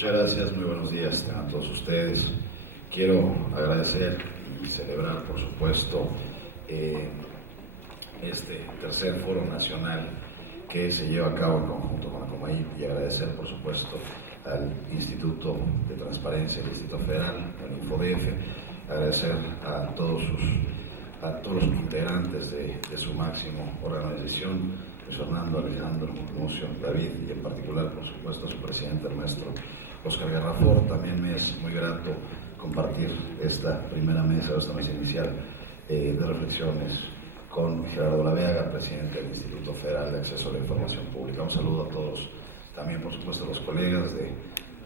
Muchas gracias, muy buenos días a todos ustedes. Quiero agradecer y celebrar, por supuesto, este tercer foro nacional que se lleva a cabo en conjunto con la Comaip, y agradecer, por supuesto, al Instituto de Transparencia del Distrito Federal, al InfoDF, agradecer a todos los integrantes de su máximo órgano de decisión, Luis Fernando, Alejandro, Lucio, David, y en particular, por supuesto, a su presidente, el maestro Óscar Garrafort. También me es muy grato compartir esta primera mesa, esta mesa inicial de reflexiones con Gerardo Laveaga, presidente del Instituto Federal de Acceso a la Información Pública. Un saludo a todos, también por supuesto a los colegas de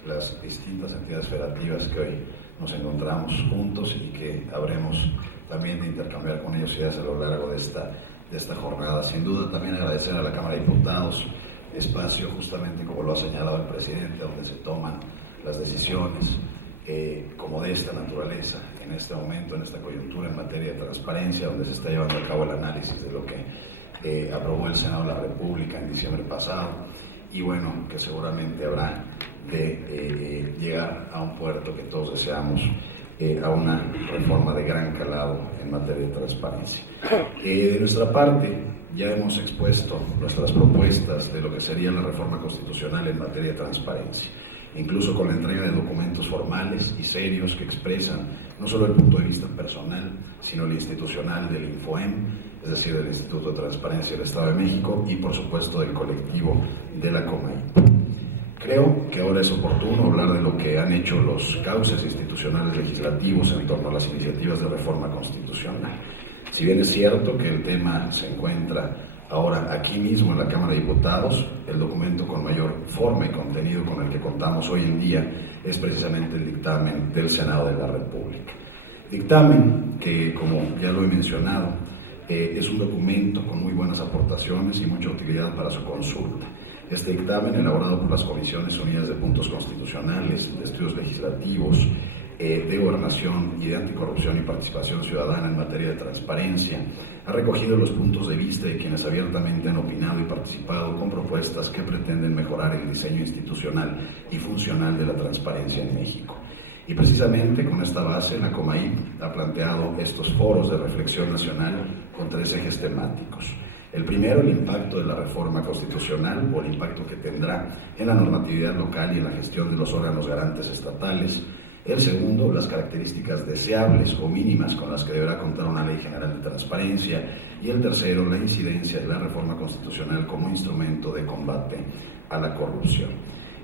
las distintas entidades federativas que hoy nos encontramos juntos y que habremos también de intercambiar con ellos ideas a lo largo de esta jornada. Sin duda también agradecer a la Cámara de Diputados, espacio justamente como lo ha señalado el presidente, donde se toman las decisiones como de esta naturaleza en este momento, en esta coyuntura en materia de transparencia, donde se está llevando a cabo el análisis de lo que aprobó el Senado de la República en diciembre pasado, y bueno, que seguramente habrá de llegar a un puerto que todos deseamos, a una reforma de gran calado en materia de transparencia. De nuestra parte, ya hemos expuesto nuestras propuestas de lo que sería la reforma constitucional en materia de transparencia, incluso con la entrega de documentos formales y serios que expresan no solo el punto de vista personal, sino el institucional del INFOEM, es decir, del Instituto de Transparencia del Estado de México, y por supuesto del colectivo de la Comaip. Creo que ahora es oportuno hablar de lo que han hecho los cauces institucionales legislativos en torno a las iniciativas de reforma constitucional. Si bien es cierto que el tema se encuentra ahora aquí mismo en la Cámara de Diputados, el documento con mayor forma y contenido con el que contamos hoy en día es precisamente el dictamen del Senado de la República. Dictamen que, como ya lo he mencionado, es un documento con muy buenas aportaciones y mucha utilidad para su consulta. Este dictamen, elaborado por las Comisiones Unidas de Puntos Constitucionales, de Estudios Legislativos, de Gobernación y de Anticorrupción y Participación Ciudadana en materia de transparencia, ha recogido los puntos de vista de quienes abiertamente han opinado y participado con propuestas que pretenden mejorar el diseño institucional y funcional de la transparencia en México. Y precisamente con esta base, la Comaip ha planteado estos foros de reflexión nacional con 3 ejes temáticos. El primero, el impacto de la reforma constitucional o el impacto que tendrá en la normatividad local y en la gestión de los órganos garantes estatales. El segundo, las características deseables o mínimas con las que deberá contar una ley general de transparencia. Y el tercero, la incidencia de la reforma constitucional como instrumento de combate a la corrupción.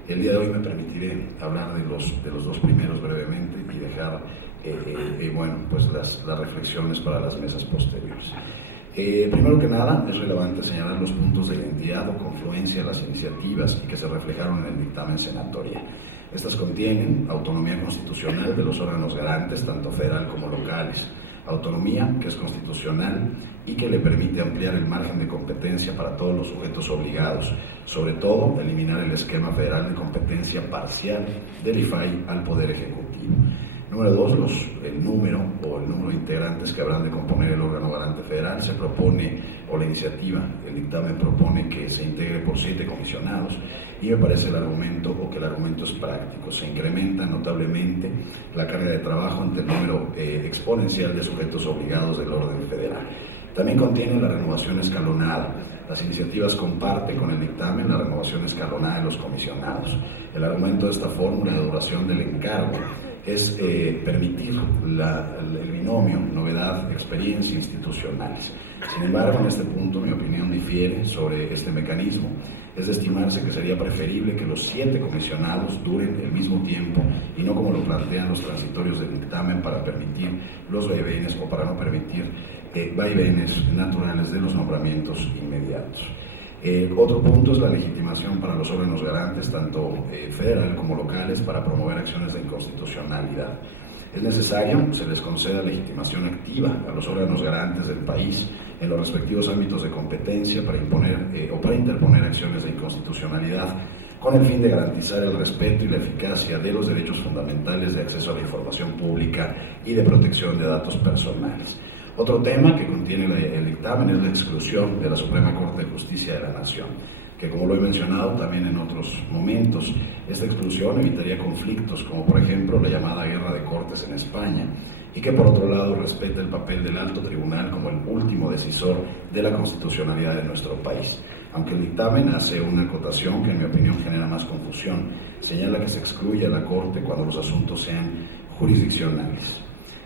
El día de hoy me permitiré hablar de los 2 primeros brevemente y dejar las reflexiones para las mesas posteriores. Primero que nada, es relevante señalar los puntos de identidad o confluencia de las iniciativas y que se reflejaron en el dictamen senatorial. Estas contienen autonomía constitucional de los órganos garantes, tanto federal como locales, autonomía que es constitucional y que le permite ampliar el margen de competencia para todos los sujetos obligados, sobre todo eliminar el esquema federal de competencia parcial del IFAI al Poder Ejecutivo. Número 2, el número de integrantes que habrán de componer el órgano garante federal. Se propone, o la iniciativa, el dictamen propone que se integre por 7 comisionados, y me parece que el argumento es práctico. Se incrementa notablemente la carga de trabajo ante el número exponencial de sujetos obligados del orden federal. También contiene la renovación escalonada. Las iniciativas comparten con el dictamen la renovación escalonada de los comisionados. El argumento de esta fórmula de duración del encargo es permitir el binomio novedad-experiencia institucionales. Sin embargo, en este punto mi opinión difiere sobre este mecanismo. Es de estimarse que sería preferible que los 7 comisionados duren el mismo tiempo y no como lo plantean los transitorios del dictamen para permitir los vaivenes o para no permitir vaivenes naturales de los nombramientos inmediatos. Otro punto es la legitimación para los órganos garantes, tanto federal como locales, para promover acciones de inconstitucionalidad. Es necesario que se les conceda legitimación activa a los órganos garantes del país en los respectivos ámbitos de competencia para imponer o para interponer acciones de inconstitucionalidad, con el fin de garantizar el respeto y la eficacia de los derechos fundamentales de acceso a la información pública y de protección de datos personales. Otro tema que contiene el dictamen es la exclusión de la Suprema Corte de Justicia de la Nación. que, como lo he mencionado también en otros momentos, esta exclusión evitaría conflictos como por ejemplo la llamada guerra de cortes en España, y que por otro lado respeta el papel del alto tribunal como el último decisor de la constitucionalidad de nuestro país. Aunque el dictamen hace una acotación que en mi opinión genera más confusión, señala que se excluye a la Corte cuando los asuntos sean jurisdiccionales.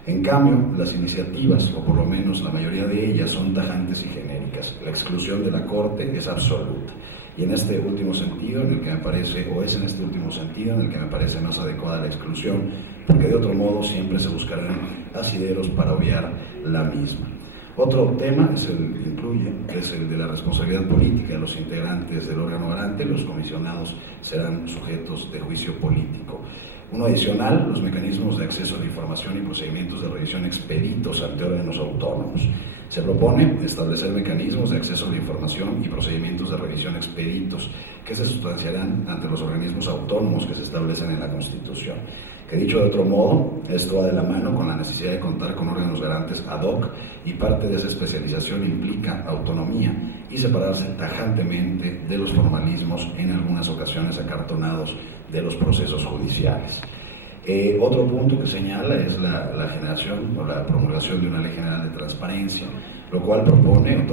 En cambio, las iniciativas, o por lo menos la mayoría de ellas, son tajantes y genéricas. La exclusión de la Corte es absoluta. Y en este último sentido, en el que me parece, o es en este último sentido en el que me parece más adecuada la exclusión, porque de otro modo siempre se buscarán asideros para obviar la misma. Otro tema es el de la responsabilidad política de los integrantes del órgano garante. Los comisionados serán sujetos de juicio político. Uno adicional, los mecanismos de acceso a la información y procedimientos de revisión expeditos ante órganos autónomos. Se propone establecer mecanismos de acceso a la información y procedimientos de revisión expeditos que se sustanciarán ante los organismos autónomos que se establecen en la Constitución. Que dicho de otro modo, esto va de la mano con la necesidad de contar con órganos garantes ad hoc, y parte de esa especialización implica autonomía y separarse tajantemente de los formalismos, en algunas ocasiones acartonados, de los procesos judiciales. Otro punto que señala es la generación o la promulgación de una ley general de transparencia, lo cual propone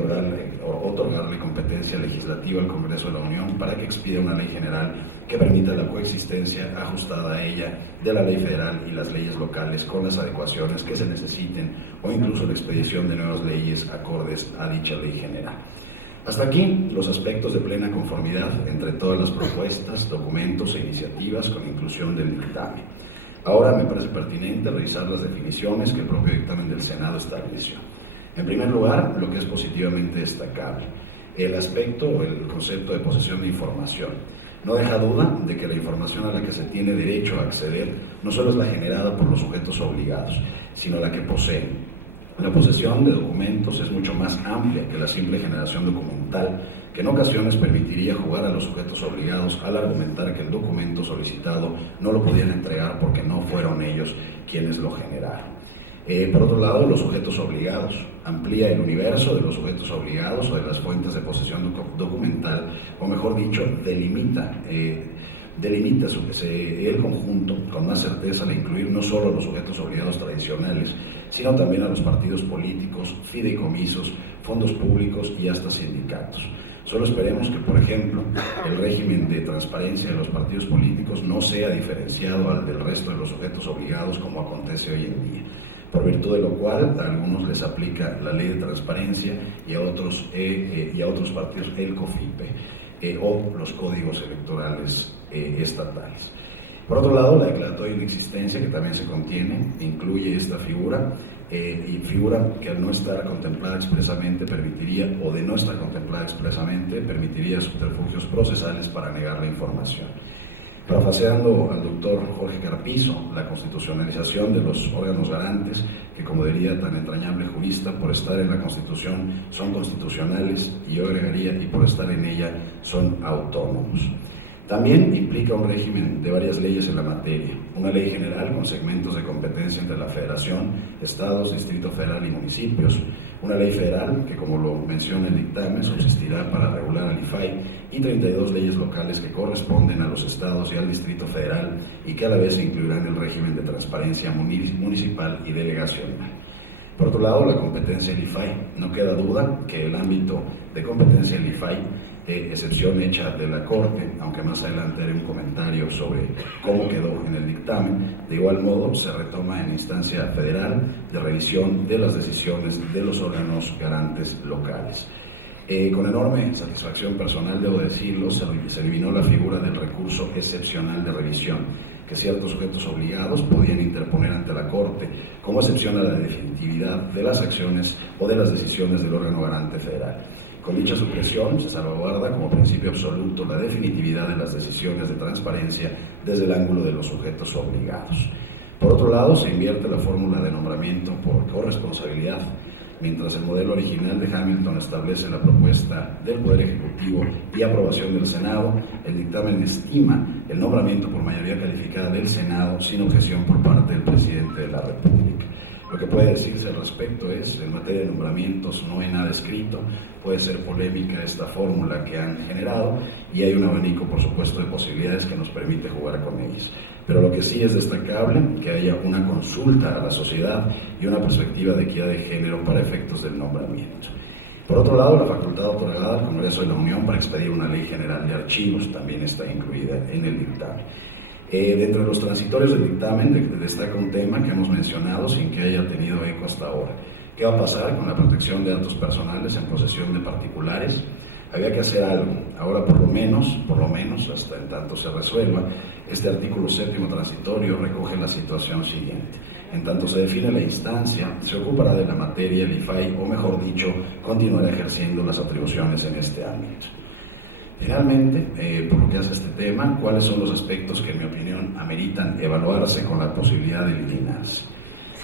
otorgarle competencia legislativa al Congreso de la Unión para que expida una ley general que permita la coexistencia ajustada a ella de la ley federal y las leyes locales, con las adecuaciones que se necesiten, o incluso la expedición de nuevas leyes acordes a dicha ley general. Hasta aquí los aspectos de plena conformidad entre todas las propuestas, documentos e iniciativas con inclusión del dictamen. Ahora me parece pertinente revisar las definiciones que el propio dictamen del Senado estableció. En primer lugar, lo que es positivamente destacable, el aspecto o el concepto de posesión de información. No deja duda de que la información a la que se tiene derecho a acceder no solo es la generada por los sujetos obligados, sino la que poseen. La posesión de documentos es mucho más amplia que la simple generación documental, que en ocasiones permitiría jugar a los sujetos obligados al argumentar que el documento solicitado no lo podían entregar porque no fueron ellos quienes lo generaron. Por otro lado, los sujetos obligados amplía el universo de los sujetos obligados o de las fuentes de posesión documental, o mejor dicho, delimita el conjunto con más certeza al incluir no solo a los sujetos obligados tradicionales, sino también a los partidos políticos, fideicomisos, fondos públicos y hasta sindicatos. Solo esperemos que, por ejemplo, el régimen de transparencia de los partidos políticos no sea diferenciado al del resto de los sujetos obligados, como acontece hoy en día, por virtud de lo cual a algunos les aplica la ley de transparencia y a otros partidos el COFIPE o los códigos electorales estatales. Por otro lado, la declaratoria de inexistencia, que también se contiene, incluye esta figura, y figura que al no estar contemplada expresamente permitiría, o de no estar contemplada expresamente, permitiría subterfugios procesales para negar la información. Parafraseando al doctor Jorge Carpizo, la constitucionalización de los órganos garantes, que como diría tan entrañable jurista, por estar en la Constitución son constitucionales, y yo agregaría, y por estar en ella son autónomos. También implica un régimen de varias leyes en la materia, una ley general con segmentos de competencia entre la Federación, Estados, Distrito Federal y municipios, una ley federal que, como lo menciona el dictamen, subsistirá para regular al IFAI, y 32 leyes locales que corresponden a los estados y al Distrito Federal y que a la vez incluirán el régimen de transparencia municipal y delegacional. Por otro lado, la competencia del IFAI. No queda duda que el ámbito de competencia del IFAI, excepción hecha de la Corte, aunque más adelante haré un comentario sobre cómo quedó en el dictamen, de igual modo se retoma en instancia federal de revisión de las decisiones de los órganos garantes locales. Con enorme satisfacción personal, debo decirlo, se eliminó la figura del recurso excepcional de revisión, que ciertos sujetos obligados podían interponer ante la Corte, como excepción a la definitividad de las acciones o de las decisiones del órgano garante federal. Con dicha supresión se salvaguarda como principio absoluto la definitividad de las decisiones de transparencia desde el ángulo de los sujetos obligados. Por otro lado, se invierte la fórmula de nombramiento por corresponsabilidad. Mientras el modelo original de Hamilton establece la propuesta del Poder Ejecutivo y aprobación del Senado, el dictamen estima el nombramiento por mayoría calificada del Senado sin objeción por parte del Presidente de la República. Lo que puede decirse al respecto es, en materia de nombramientos no hay nada escrito, puede ser polémica esta fórmula que han generado y hay un abanico, por supuesto, de posibilidades que nos permite jugar con ellas. Pero lo que sí es destacable, que haya una consulta a la sociedad y una perspectiva de equidad de género para efectos del nombramiento. Por otro lado, la facultad otorgada al Congreso de la Unión para expedir una ley general de archivos también está incluida en el dictamen. Dentro de los transitorios del dictamen destaca un tema que hemos mencionado sin que haya tenido eco hasta ahora. ¿Qué va a pasar con la protección de datos personales en posesión de particulares? Había que hacer algo. Ahora por lo menos, hasta en tanto se resuelva, este artículo 7º transitorio recoge la situación siguiente. En tanto se define la instancia, se ocupará de la materia el IFAI, o mejor dicho, continuará ejerciendo las atribuciones en este ámbito. Finalmente, por lo que hace a este tema, ¿cuáles son los aspectos que en mi opinión ameritan evaluarse con la posibilidad de eliminarse?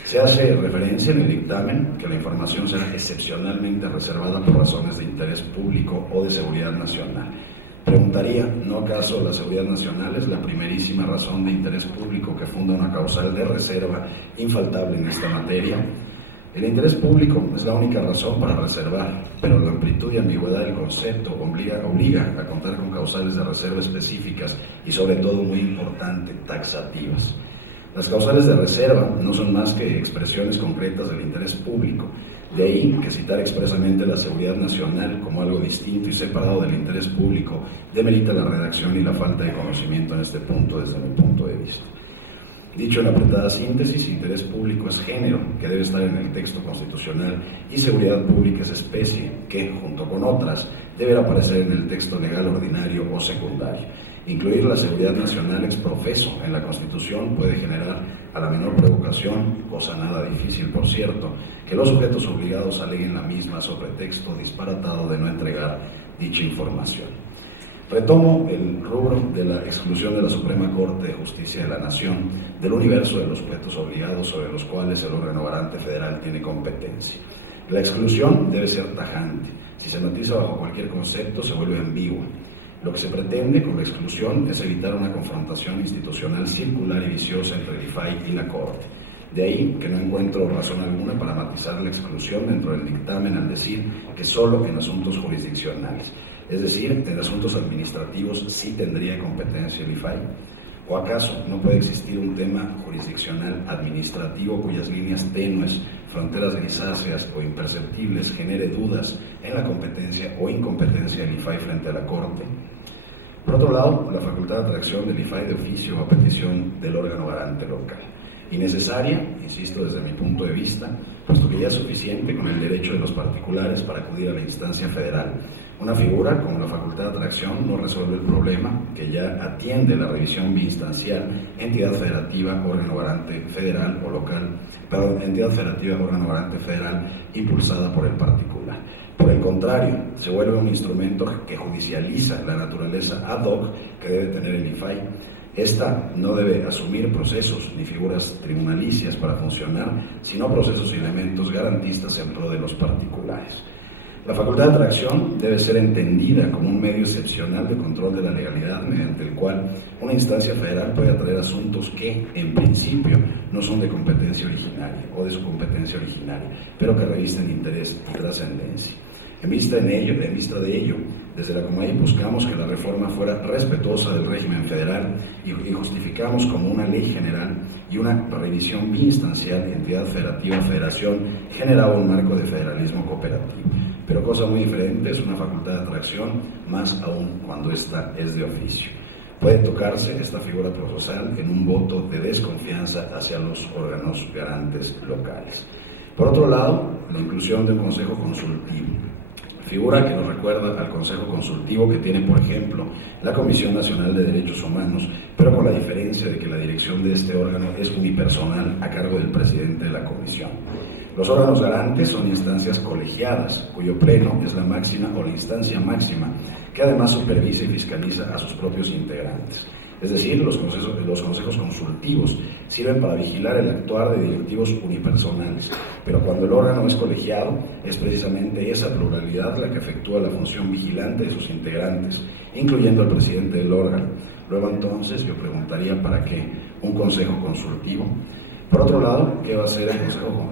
Se hace referencia en el dictamen que la información será excepcionalmente reservada por razones de interés público o de seguridad nacional. Preguntaría, ¿no acaso la seguridad nacional es la primerísima razón de interés público que funda una causal de reserva infaltable en esta materia? El interés público es la única razón para reservar, pero la amplitud y ambigüedad del concepto obliga a contar con causales de reserva específicas y, sobre todo, muy importante, taxativas. Las causales de reserva no son más que expresiones concretas del interés público. De ahí que citar expresamente la seguridad nacional como algo distinto y separado del interés público demerita la redacción y la falta de conocimiento en este punto desde mi punto de vista. Dicho en apretada síntesis, interés público es género, que debe estar en el texto constitucional, y seguridad pública es especie, que, junto con otras, debe aparecer en el texto legal ordinario o secundario. Incluir la seguridad nacional ex profeso en la Constitución puede generar a la menor provocación, cosa nada difícil por cierto, que los sujetos obligados aleguen la misma sobre texto disparatado de no entregar dicha información. Retomo el rubro de la exclusión de la Suprema Corte de Justicia de la Nación del universo de los sujetos obligados sobre los cuales el órgano garante federal tiene competencia. La exclusión debe ser tajante. Si se matiza bajo cualquier concepto, se vuelve ambigua. Lo que se pretende con la exclusión es evitar una confrontación institucional circular y viciosa entre el IFAI y la Corte. De ahí que no encuentro razón alguna para matizar la exclusión dentro del dictamen al decir que solo en asuntos jurisdiccionales, es decir, en asuntos administrativos sí tendría competencia el IFAI. ¿O acaso no puede existir un tema jurisdiccional administrativo cuyas líneas tenues, fronteras grisáceas o imperceptibles genere dudas en la competencia o incompetencia del IFAI frente a la Corte? Por otro lado, la facultad de atracción del IFAI de oficio a petición del órgano garante local. Innecesaria, insisto desde mi punto de vista, puesto que ya es suficiente con el derecho de los particulares para acudir a la instancia federal. Una figura como la facultad de atracción no resuelve el problema, que ya atiende la revisión biinstancial, entidad federativa, órgano garante federal o local, entidad federativa, órgano garante federal, impulsada por el particular. Por el contrario, se vuelve un instrumento que judicializa la naturaleza ad hoc que debe tener el IFAI. Esta no debe asumir procesos ni figuras tribunalicias para funcionar, sino procesos y elementos garantistas en pro de los particulares. La facultad de atracción debe ser entendida como un medio excepcional de control de la legalidad mediante el cual una instancia federal puede atraer asuntos que, en principio, no son de competencia originaria o de su competencia originaria, pero que revisten interés y trascendencia. En vista de ello, desde la Comay buscamos que la reforma fuera respetuosa del régimen federal y justificamos como una ley general y una revisión biinstancial, entidad federativa, federación, generaba un marco de federalismo cooperativo. Pero cosa muy diferente es una facultad de atracción, más aún cuando esta es de oficio. Puede tocarse esta figura procesal en un voto de desconfianza hacia los órganos garantes locales. Por otro lado, la inclusión de un consejo consultivo. Figura que nos recuerda al Consejo Consultivo que tiene, por ejemplo, la Comisión Nacional de Derechos Humanos, pero con la diferencia de que la dirección de este órgano es unipersonal a cargo del presidente de la comisión. Los órganos garantes son instancias colegiadas, cuyo pleno es la máxima o la instancia máxima, que además supervisa y fiscaliza a sus propios integrantes. Es decir, los consejos consultivos sirven para vigilar el actuar de directivos unipersonales, pero cuando el órgano es colegiado, es precisamente esa pluralidad la que efectúa la función vigilante de sus integrantes, incluyendo al presidente del órgano. Luego entonces yo preguntaría, ¿para qué un consejo consultivo? Por otro lado, ¿qué va a hacer el Consejo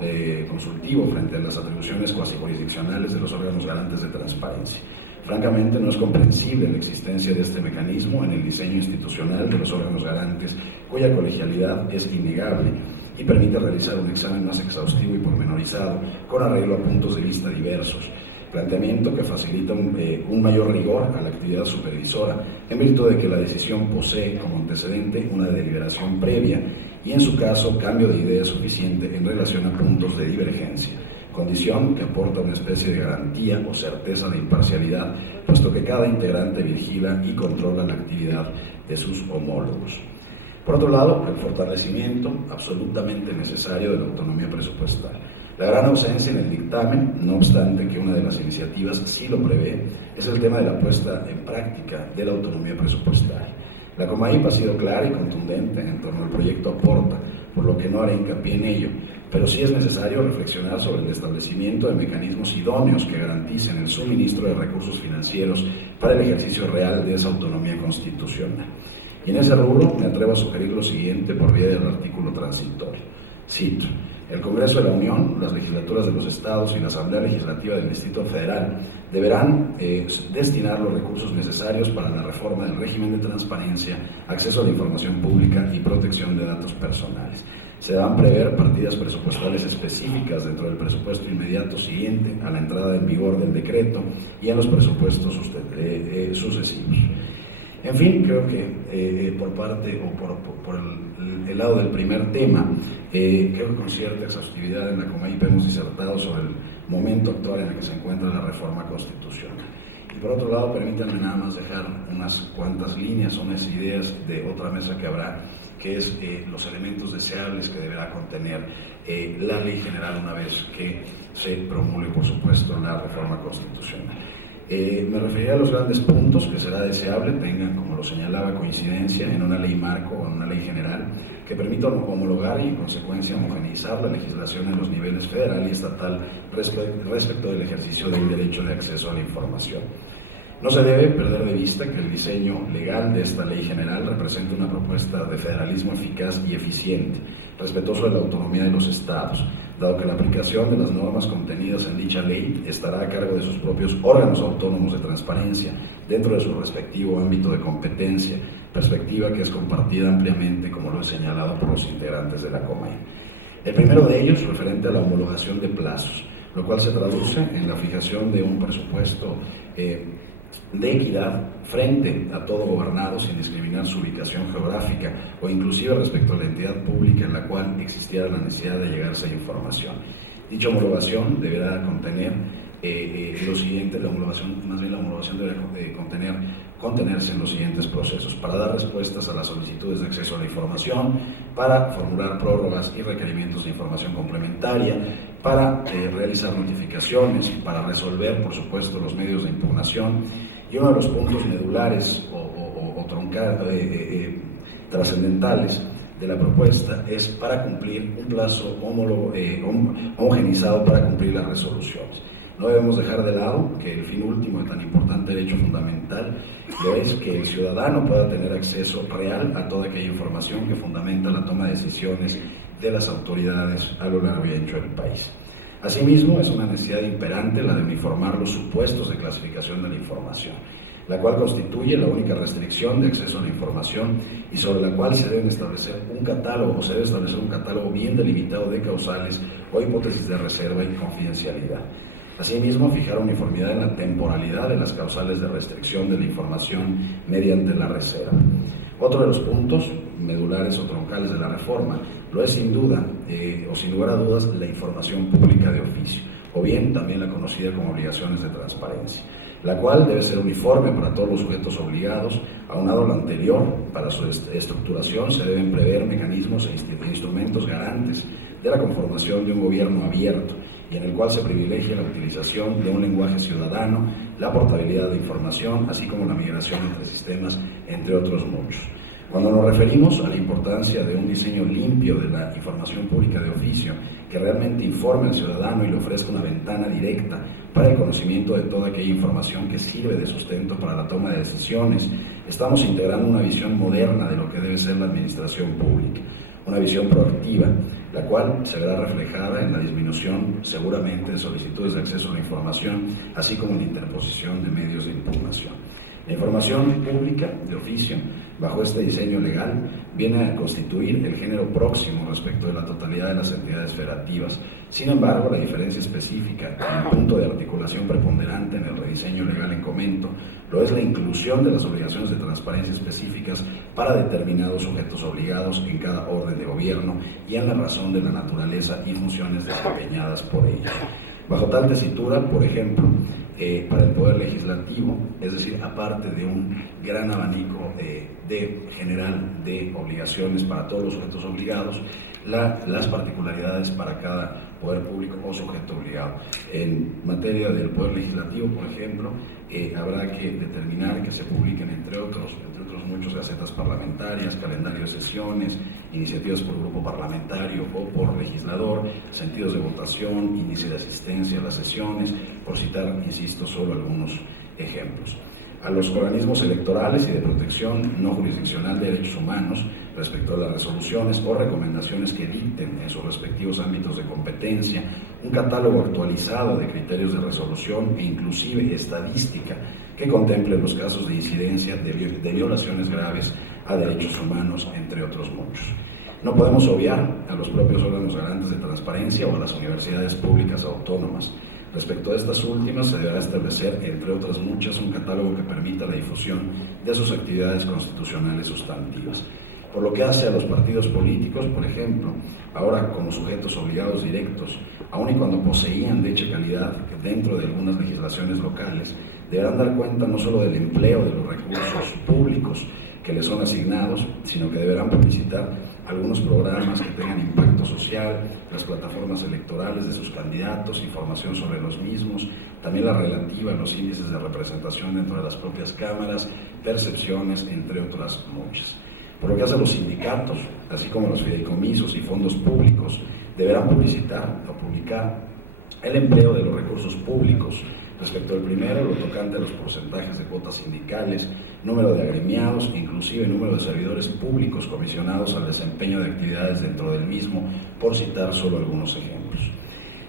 Consultivo frente a las atribuciones cuasi jurisdiccionales de los órganos garantes de transparencia? Francamente, no es comprensible la existencia de este mecanismo en el diseño institucional de los órganos garantes, cuya colegialidad es innegable y permite realizar un examen más exhaustivo y pormenorizado, con arreglo a puntos de vista diversos. Planteamiento que facilita un mayor rigor a la actividad supervisora, en virtud de que la decisión posee como antecedente una deliberación previa y, en su caso, cambio de idea suficiente en relación a puntos de divergencia, condición que aporta una especie de garantía o certeza de imparcialidad, puesto que cada integrante vigila y controla la actividad de sus homólogos. Por otro lado, el fortalecimiento absolutamente necesario de la autonomía presupuestal. La gran ausencia en el dictamen, no obstante que una de las iniciativas sí lo prevé, es el tema de la puesta en práctica de la autonomía presupuestaria. La Comaip ha sido clara y contundente en torno al proyecto Aporta, por lo que no haré hincapié en ello, pero sí es necesario reflexionar sobre el establecimiento de mecanismos idóneos que garanticen el suministro de recursos financieros para el ejercicio real de esa autonomía constitucional. Y en ese rubro me atrevo a sugerir lo siguiente por vía del artículo transitorio. Cito: el Congreso de la Unión, las legislaturas de los estados y la Asamblea Legislativa del Distrito Federal deberán destinar los recursos necesarios para la reforma del régimen de transparencia, acceso a la información pública y protección de datos personales. Se deberán prever partidas presupuestales específicas dentro del presupuesto inmediato siguiente a la entrada en vigor del decreto y en los presupuestos sucesivos. En fin, creo que por parte o por el lado del primer tema, creo que con cierta exhaustividad en la Comaip hemos disertado sobre el momento actual en el que se encuentra la reforma constitucional. Y por otro lado, permítanme nada más dejar unas cuantas líneas, unas ideas de otra mesa que habrá, que es los elementos deseables que deberá contener la ley general una vez que se promulgue, por supuesto, la reforma constitucional. Me referiré a los grandes puntos que será deseable tengan, como lo señalaba, coincidencia en una ley marco o en una ley general que permita homologar y, en consecuencia, homogeneizar la legislación en los niveles federal y estatal respecto del ejercicio del derecho de acceso a la información. No se debe perder de vista que el diseño legal de esta ley general representa una propuesta de federalismo eficaz y eficiente, respetuoso de la autonomía de los estados, dado que la aplicación de las normas contenidas en dicha ley estará a cargo de sus propios órganos autónomos de transparencia dentro de su respectivo ámbito de competencia, perspectiva que es compartida ampliamente, como lo he señalado, por los integrantes de la Comaip. El primero de ellos, referente a la homologación de plazos, lo cual se traduce en la fijación de un presupuesto de equidad frente a todo gobernado sin discriminar su ubicación geográfica o inclusive respecto a la entidad pública en la cual existiera la necesidad de llegarse a información. Dicha homologación deberá contener lo siguiente, la homologación debe contenerse en los siguientes procesos: para dar respuestas a las solicitudes de acceso a la información, para formular prórrogas y requerimientos de información complementaria, para realizar notificaciones, para resolver, por supuesto, los medios de impugnación. Y uno de los puntos medulares o trascendentales de la propuesta es para cumplir un plazo homogenizado para cumplir las resoluciones. No debemos dejar de lado que el fin último de tan importante derecho fundamental es que el ciudadano pueda tener acceso real a toda aquella información que fundamenta la toma de decisiones de las autoridades a lo largo y ancho del país. Asimismo, es una necesidad imperante la de uniformar los supuestos de clasificación de la información, la cual constituye la única restricción de acceso a la información y sobre la cual se debe establecer un catálogo bien delimitado de causales o hipótesis de reserva y confidencialidad. Asimismo, fijar uniformidad en la temporalidad de las causales de restricción de la información mediante la reserva. Otro de los puntos medulares o troncales de la reforma lo es sin duda, o sin lugar a dudas, la información pública de oficio, o bien también la conocida como obligaciones de transparencia, la cual debe ser uniforme para todos los sujetos obligados. Aunado a lo anterior, para su estructuración se deben prever mecanismos e instrumentos garantes de la conformación de un gobierno abierto y en el cual se privilegia la utilización de un lenguaje ciudadano, la portabilidad de información, así como la migración entre sistemas, entre otros muchos. Cuando nos referimos a la importancia de un diseño limpio de la información pública de oficio, que realmente informe al ciudadano y le ofrezca una ventana directa para el conocimiento de toda aquella información que sirve de sustento para la toma de decisiones, estamos integrando una visión moderna de lo que debe ser la administración pública. una visión proactiva, la cual se verá reflejada en la disminución seguramente de solicitudes de acceso a la información, así como en la interposición de medios de impugnación. La información pública de oficio, bajo este diseño legal, viene a constituir el género próximo respecto de la totalidad de las entidades federativas. Sin embargo, la diferencia específica, el punto de articulación preponderante en el rediseño legal en comento, lo es la inclusión de las obligaciones de transparencia específicas para determinados sujetos obligados en cada orden de gobierno y en la razón de la naturaleza y funciones desempeñadas por ellos. Bajo tal tesitura, por ejemplo, para el Poder Legislativo, es decir, aparte de un gran abanico general de obligaciones para todos los sujetos obligados, las particularidades para cada poder público o sujeto obligado. En materia del Poder Legislativo, por ejemplo, habrá que determinar que se publiquen, entre otros muchos, gacetas parlamentarias, calendario de sesiones, iniciativas por grupo parlamentario o por legislador, sentidos de votación, índice de asistencia a las sesiones, por citar, insisto, solo algunos ejemplos. A los organismos electorales y de protección no jurisdiccional de derechos humanos respecto a las resoluciones o recomendaciones que dicten en sus respectivos ámbitos de competencia, un catálogo actualizado de criterios de resolución e inclusive estadística que contemple los casos de incidencia de violaciones graves a derechos humanos, entre otros muchos. No podemos obviar a los propios órganos garantes de transparencia o a las universidades públicas autónomas. Respecto a estas últimas, se deberá establecer, entre otras muchas, un catálogo que permita la difusión de sus actividades constitucionales sustantivas. Por lo que hace a los partidos políticos, por ejemplo, ahora como sujetos obligados directos, aun y cuando poseían de hecha calidad dentro de algunas legislaciones locales, deberán dar cuenta no solo del empleo de los recursos públicos que les son asignados, sino que deberán publicitar algunos programas que tengan impacto social, las plataformas electorales de sus candidatos, información sobre los mismos, también la relativa a los índices de representación dentro de las propias cámaras, percepciones, entre otras muchas. Por lo que hace a los sindicatos, así como los fideicomisos y fondos públicos, deberán publicitar o publicar el empleo de los recursos públicos. Respecto al primero, lo tocante a los porcentajes de cuotas sindicales, número de agremiados e inclusive número de servidores públicos comisionados al desempeño de actividades dentro del mismo, por citar solo algunos ejemplos.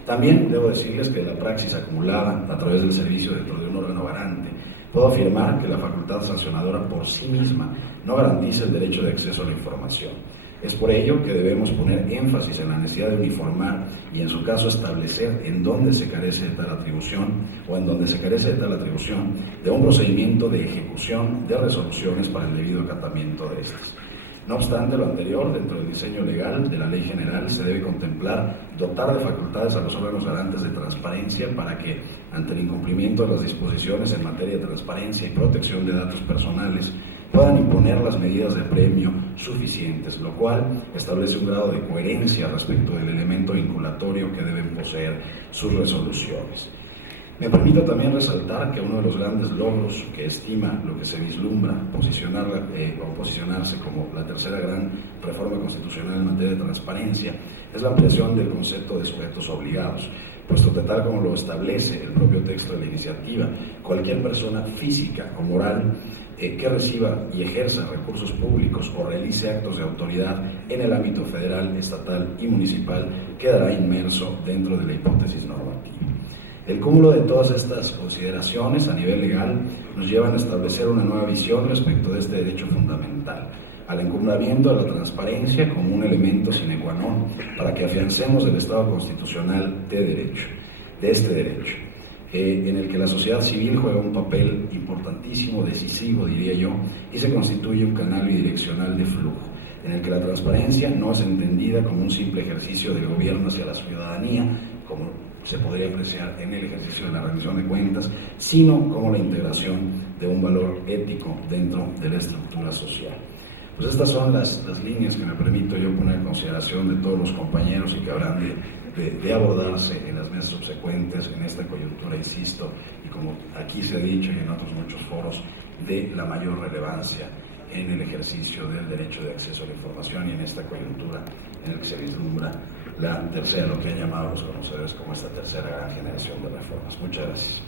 También debo decirles que la praxis acumulada a través del servicio dentro de un órgano garante, puedo afirmar que la facultad sancionadora por sí misma no garantiza el derecho de acceso a la información. Es por ello que debemos poner énfasis en la necesidad de uniformar y, en su caso, establecer en dónde se carece de tal atribución o en dónde se carece de tal atribución de un procedimiento de ejecución de resoluciones para el debido acatamiento de estas. No obstante lo anterior, dentro del diseño legal de la Ley General se debe contemplar dotar de facultades a los órganos garantes de transparencia para que, ante el incumplimiento de las disposiciones en materia de transparencia y protección de datos personales, puedan imponer las medidas de premio suficientes, lo cual establece un grado de coherencia respecto del elemento vinculatorio que deben poseer sus resoluciones. Me permito también resaltar que uno de los grandes logros que estima lo que se vislumbra posicionarse como la tercera gran reforma constitucional en materia de transparencia es la ampliación del concepto de sujetos obligados, puesto que tal como lo establece el propio texto de la iniciativa, cualquier persona física o moral que reciba y ejerza recursos públicos o realice actos de autoridad en el ámbito federal, estatal y municipal quedará inmerso dentro de la hipótesis normativa. El cúmulo de todas estas consideraciones a nivel legal nos llevan a establecer una nueva visión respecto de este derecho fundamental, al encumbramiento de la transparencia como un elemento sine qua non para que afiancemos el Estado constitucional de este derecho, en el que la sociedad civil juega un papel importantísimo, decisivo, diría yo, y se constituye un canal bidireccional de flujo, en el que la transparencia no es entendida como un simple ejercicio del gobierno hacia la ciudadanía, como se podría apreciar en el ejercicio de la rendición de cuentas, sino como la integración de un valor ético dentro de la estructura social. Pues estas son las líneas que me permito yo poner en consideración de todos los compañeros y que habrán de abordarse en las mesas subsecuentes, en esta coyuntura, insisto, y como aquí se ha dicho y en otros muchos foros, de la mayor relevancia en el ejercicio del derecho de acceso a la información y en esta coyuntura en el que se vislumbra la tercera, lo que han llamado los conocedores como esta tercera gran generación de reformas. Muchas gracias.